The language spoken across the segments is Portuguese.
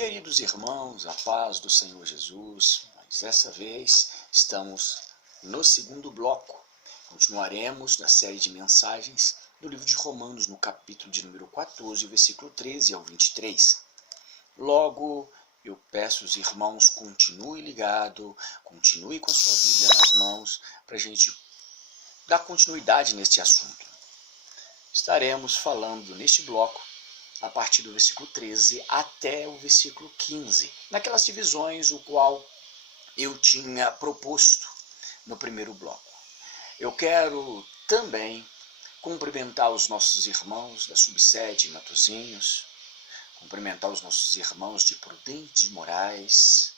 Queridos irmãos, a paz do Senhor Jesus, mas dessa vez estamos no segundo bloco. Continuaremos na série de mensagens do livro de Romanos, no capítulo de número 14, versículo 13 ao 23. Logo, eu peço aos irmãos, continue ligado, continue com a sua Bíblia nas mãos, para a gente dar continuidade neste assunto. Estaremos falando neste bloco a partir do versículo 13 até o versículo 15, naquelas divisões o qual eu tinha proposto no primeiro bloco. Eu quero também cumprimentar os nossos irmãos da subsede em Matosinhos, cumprimentar os nossos irmãos de Prudente de Moraes,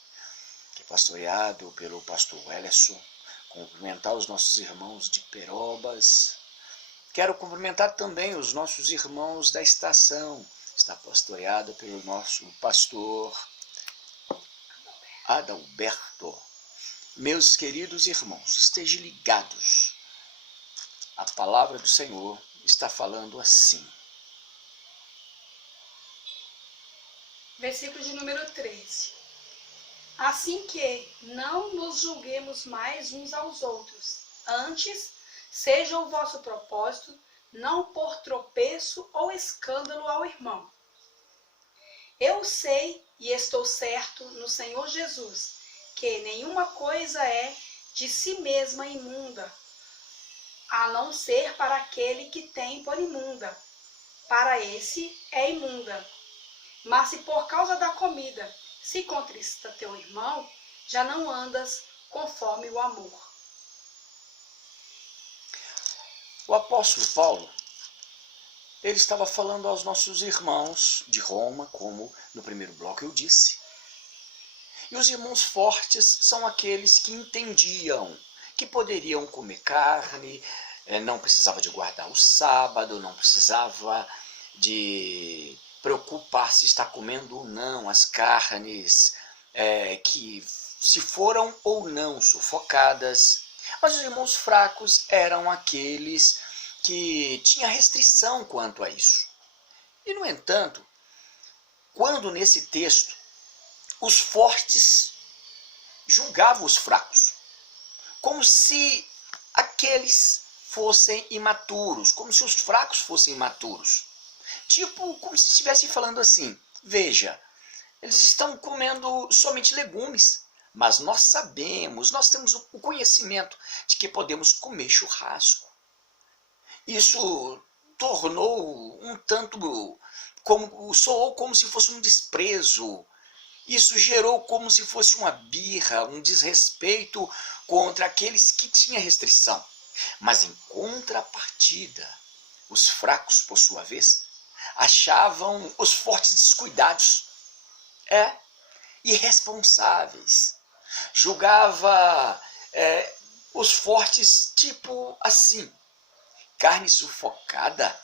que é pastoreado pelo pastor Wellerson, cumprimentar os nossos irmãos de Perobas. Quero cumprimentar também os nossos irmãos da estação, está pastoreada pelo nosso pastor Adalberto. Meus queridos irmãos, estejam ligados. A palavra do Senhor está falando assim. Versículo de número 13. Assim que não nos julguemos mais uns aos outros, antes seja o vosso propósito não por tropeço ou escândalo ao irmão. Eu sei e estou certo no Senhor Jesus, que nenhuma coisa é de si mesma imunda, a não ser para aquele que tem por imunda. Para esse é imunda. Mas se por causa da comida se contrista teu irmão, já não andas conforme o amor. O apóstolo Paulo, ele estava falando aos nossos irmãos de Roma, como no primeiro bloco eu disse. E os irmãos fortes são aqueles que entendiam que poderiam comer carne, não precisava de guardar o sábado, não precisava de preocupar se está comendo ou não as carnes, que se foram ou não sufocadas. Mas os irmãos fracos eram aqueles que tinham restrição quanto a isso. E, no entanto, quando nesse texto os fortes julgavam os fracos, como se aqueles fossem imaturos, como se os fracos fossem imaturos. Tipo, como se estivessem falando assim, veja, eles estão comendo somente legumes, mas nós sabemos, nós temos o conhecimento de que podemos comer churrasco. Isso tornou um tanto, soou como se fosse um desprezo. Isso gerou como se fosse uma birra, um desrespeito contra aqueles que tinham restrição. Mas em contrapartida, os fracos, por sua vez, achavam os fortes descuidados, irresponsáveis. Julgava os fortes tipo assim, carne sufocada,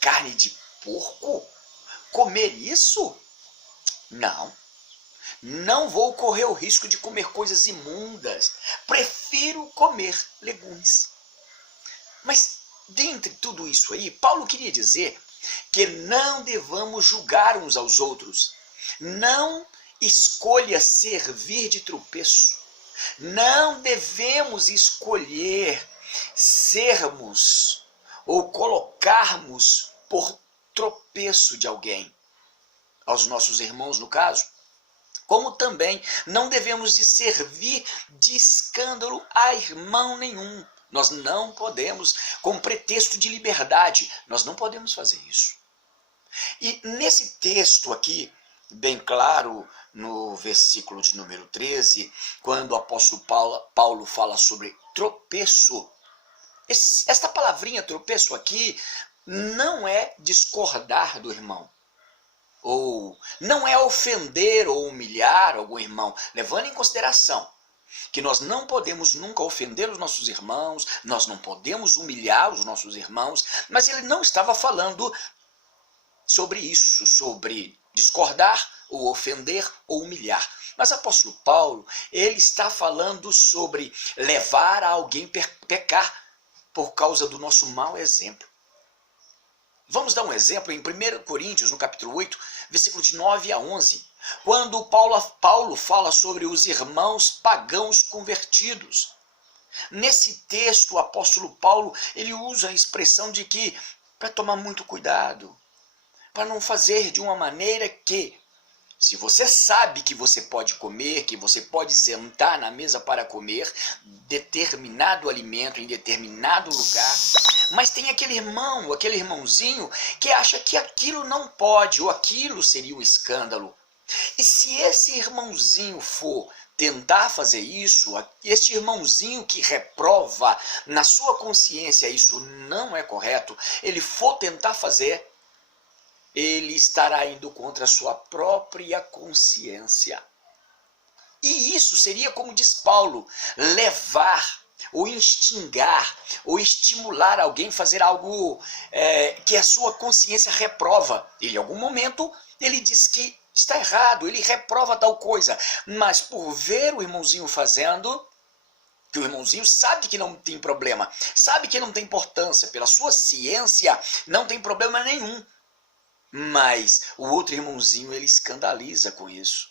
carne de porco, comer isso? Não vou correr o risco de comer coisas imundas, prefiro comer legumes. Mas dentre tudo isso aí, Paulo queria dizer que não devamos julgar uns aos outros, não escolha servir de tropeço. Não devemos escolher sermos ou colocarmos por tropeço de alguém, aos nossos irmãos no caso. Como também não devemos de servir de escândalo a irmão nenhum. Nós não podemos, com pretexto de liberdade, nós não podemos fazer isso. E nesse texto aqui, bem claro, no versículo de número 13, quando o apóstolo Paulo fala sobre tropeço, esta palavrinha tropeço aqui não é discordar do irmão, ou não é ofender ou humilhar algum irmão, levando em consideração que nós não podemos nunca ofender os nossos irmãos, nós não podemos humilhar os nossos irmãos, mas ele não estava falando sobre isso, sobre discordar ou ofender ou humilhar. Mas o apóstolo Paulo, ele está falando sobre levar a alguém pecar por causa do nosso mau exemplo. Vamos dar um exemplo em 1 Coríntios, no capítulo 8, versículo de 9 a 11. quando Paulo fala sobre os irmãos pagãos convertidos. Nesse texto, o apóstolo Paulo, ele usa a expressão de que para tomar muito cuidado, para não fazer de uma maneira que, se você sabe que você pode comer, que você pode sentar na mesa para comer determinado alimento em determinado lugar, mas tem aquele irmão, aquele irmãozinho que acha que aquilo não pode ou aquilo seria um escândalo. E se esse irmãozinho for tentar fazer isso, este irmãozinho que reprova na sua consciência isso não é correto, ele for tentar fazer, ele estará indo contra a sua própria consciência. E isso seria, como diz Paulo, levar ou instigar ou estimular alguém a fazer algo que a sua consciência reprova. Ele, em algum momento, ele diz que está errado, ele reprova tal coisa, mas por ver o irmãozinho fazendo, que o irmãozinho sabe que não tem problema, sabe que não tem importância, pela sua ciência não tem problema nenhum, mas o outro irmãozinho ele escandaliza com isso,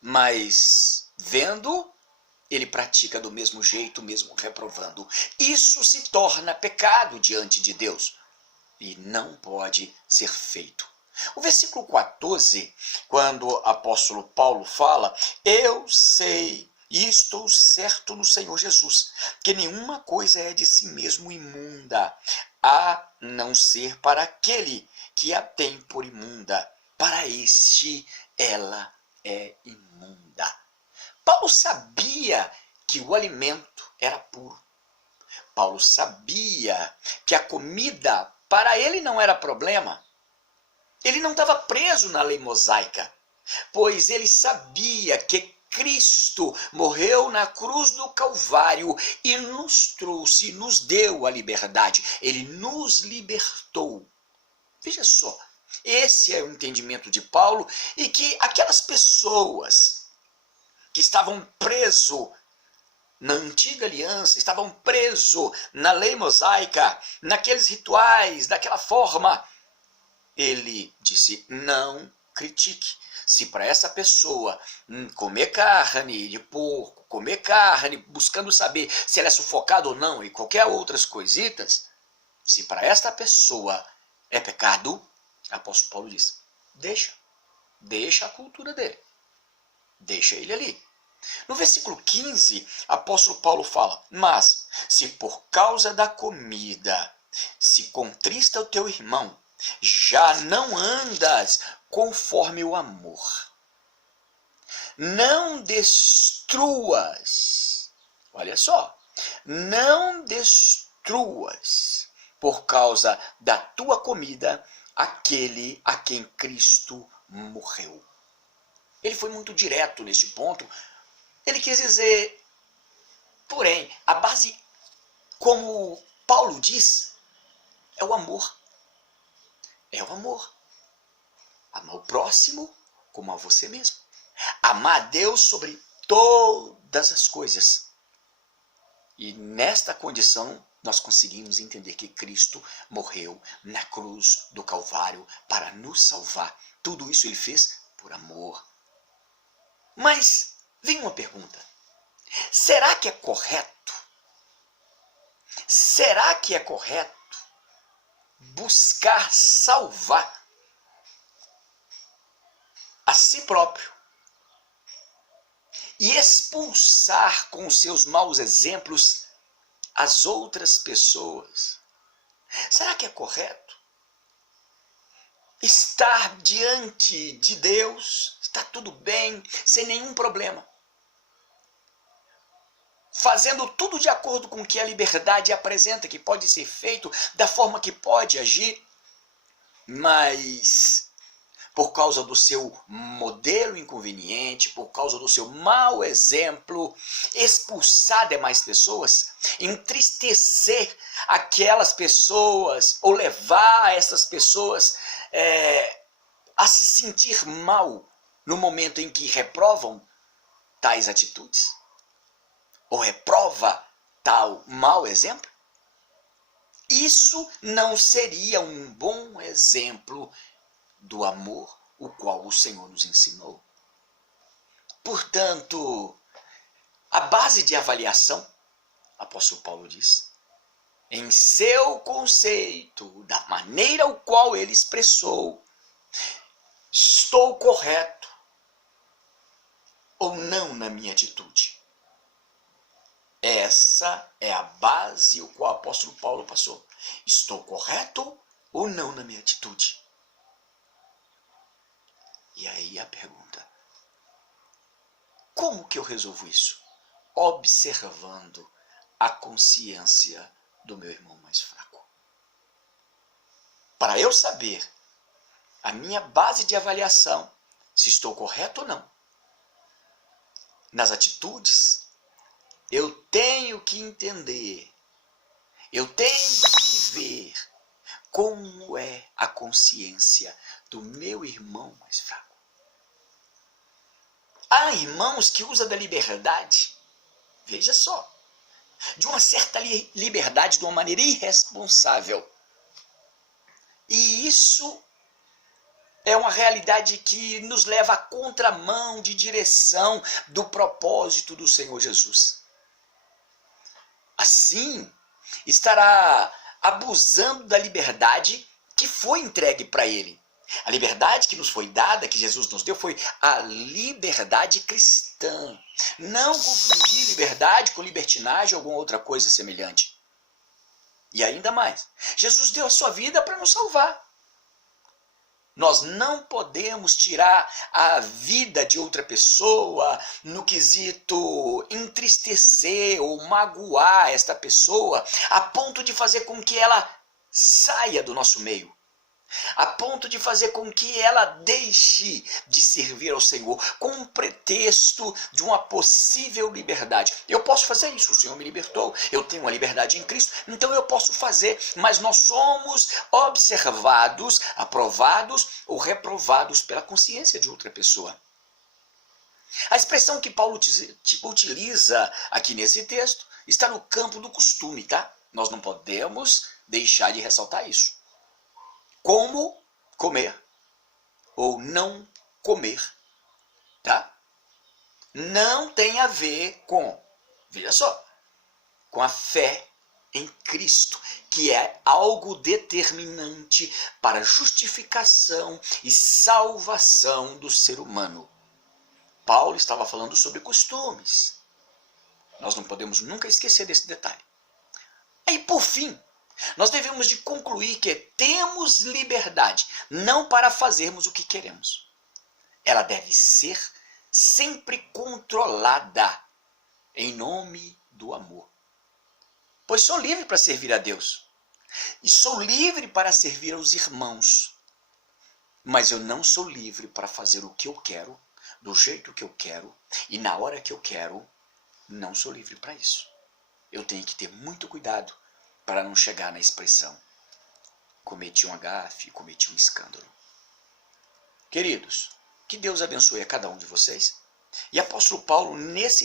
mas vendo, ele pratica do mesmo jeito, mesmo reprovando. Isso se torna pecado diante de Deus e não pode ser feito. O versículo 14, quando o apóstolo Paulo fala, eu sei e estou certo no Senhor Jesus, que nenhuma coisa é de si mesmo imunda, a não ser para aquele que a tem por imunda, para este ela é imunda. Paulo sabia que o alimento era puro. Paulo sabia que a comida para ele não era problema. Ele não estava preso na lei mosaica, pois ele sabia que Cristo morreu na cruz do Calvário e nos trouxe, nos deu a liberdade. Ele nos libertou. Veja só, esse é o entendimento de Paulo e que aquelas pessoas que estavam presos na antiga aliança, estavam presos na lei mosaica, naqueles rituais, daquela forma, ele disse, não critique. Se para essa pessoa comer carne de porco, comer carne, buscando saber se ela é sufocada ou não e qualquer outras coisitas, se para esta pessoa é pecado, o apóstolo Paulo diz, deixa a cultura dele, deixa ele ali. No versículo 15, apóstolo Paulo fala, mas se por causa da comida se contrista o teu irmão, já não andas conforme o amor. Não destruas, olha só, não destruas por causa da tua comida aquele a quem Cristo morreu. Ele foi muito direto neste ponto. Ele quis dizer, porém, a base, como Paulo diz, é o amor. É o amor. Amar o próximo como a você mesmo. Amar a Deus sobre todas as coisas. E nesta condição, nós conseguimos entender que Cristo morreu na cruz do Calvário para nos salvar. Tudo isso ele fez por amor. Mas vem uma pergunta. Será que é correto? Será que é correto buscar salvar a si próprio e expulsar com os seus maus exemplos as outras pessoas? Será que é correto estar diante de Deus, está tudo bem, sem nenhum problema, fazendo tudo de acordo com o que a liberdade apresenta, que pode ser feito da forma que pode agir, mas por causa do seu modelo inconveniente, por causa do seu mau exemplo, expulsar demais pessoas, entristecer aquelas pessoas, ou levar essas pessoas a se sentir mal no momento em que reprovam tais atitudes? Ou reprova tal mau exemplo? Isso não seria um bom exemplo do amor, o qual o Senhor nos ensinou. Portanto, a base de avaliação, apóstolo Paulo diz, em seu conceito, da maneira ao qual ele expressou, estou correto ou não na minha atitude? Essa é a base o qual o apóstolo Paulo passou. Estou correto ou não na minha atitude? E aí a pergunta: como que eu resolvo isso? Observando a consciência do meu irmão mais fraco. Para eu saber a minha base de avaliação, se estou correto ou não, nas atitudes, eu tenho que entender, eu tenho que ver como é a consciência do meu irmão mais fraco. Há irmãos que usam da liberdade, veja só, de uma certa liberdade, de uma maneira irresponsável. E isso é uma realidade que nos leva à contramão de direção do propósito do Senhor Jesus. Assim, estará abusando da liberdade que foi entregue para ele. A liberdade que nos foi dada, que Jesus nos deu, foi a liberdade cristã. Não confundir liberdade com libertinagem ou alguma outra coisa semelhante. E ainda mais, Jesus deu a sua vida para nos salvar. Nós não podemos tirar a vida de outra pessoa no quesito entristecer ou magoar esta pessoa a ponto de fazer com que ela saia do nosso meio. A ponto de fazer com que ela deixe de servir ao Senhor com um pretexto de uma possível liberdade. Eu posso fazer isso, o Senhor me libertou, eu tenho uma liberdade em Cristo, então eu posso fazer, mas nós somos observados, aprovados ou reprovados pela consciência de outra pessoa. A expressão que Paulo utiliza aqui nesse texto está no campo do costume, tá? Nós não podemos deixar de ressaltar isso. Como comer ou não comer, tá? Não tem a ver com, veja só, com a fé em Cristo, que é algo determinante para a justificação e salvação do ser humano. Paulo estava falando sobre costumes. Nós não podemos nunca esquecer desse detalhe. Aí, por fim, nós devemos de concluir que temos liberdade, não para fazermos o que queremos. Ela deve ser sempre controlada em nome do amor. Pois sou livre para servir a Deus. E sou livre para servir aos irmãos. Mas eu não sou livre para fazer o que eu quero, do jeito que eu quero e na hora que eu quero. Não sou livre para isso. Eu tenho que ter muito cuidado para não chegar na expressão: cometi um gafe, cometi um escândalo. Queridos, que Deus abençoe a cada um de vocês. E apóstolo Paulo, nesse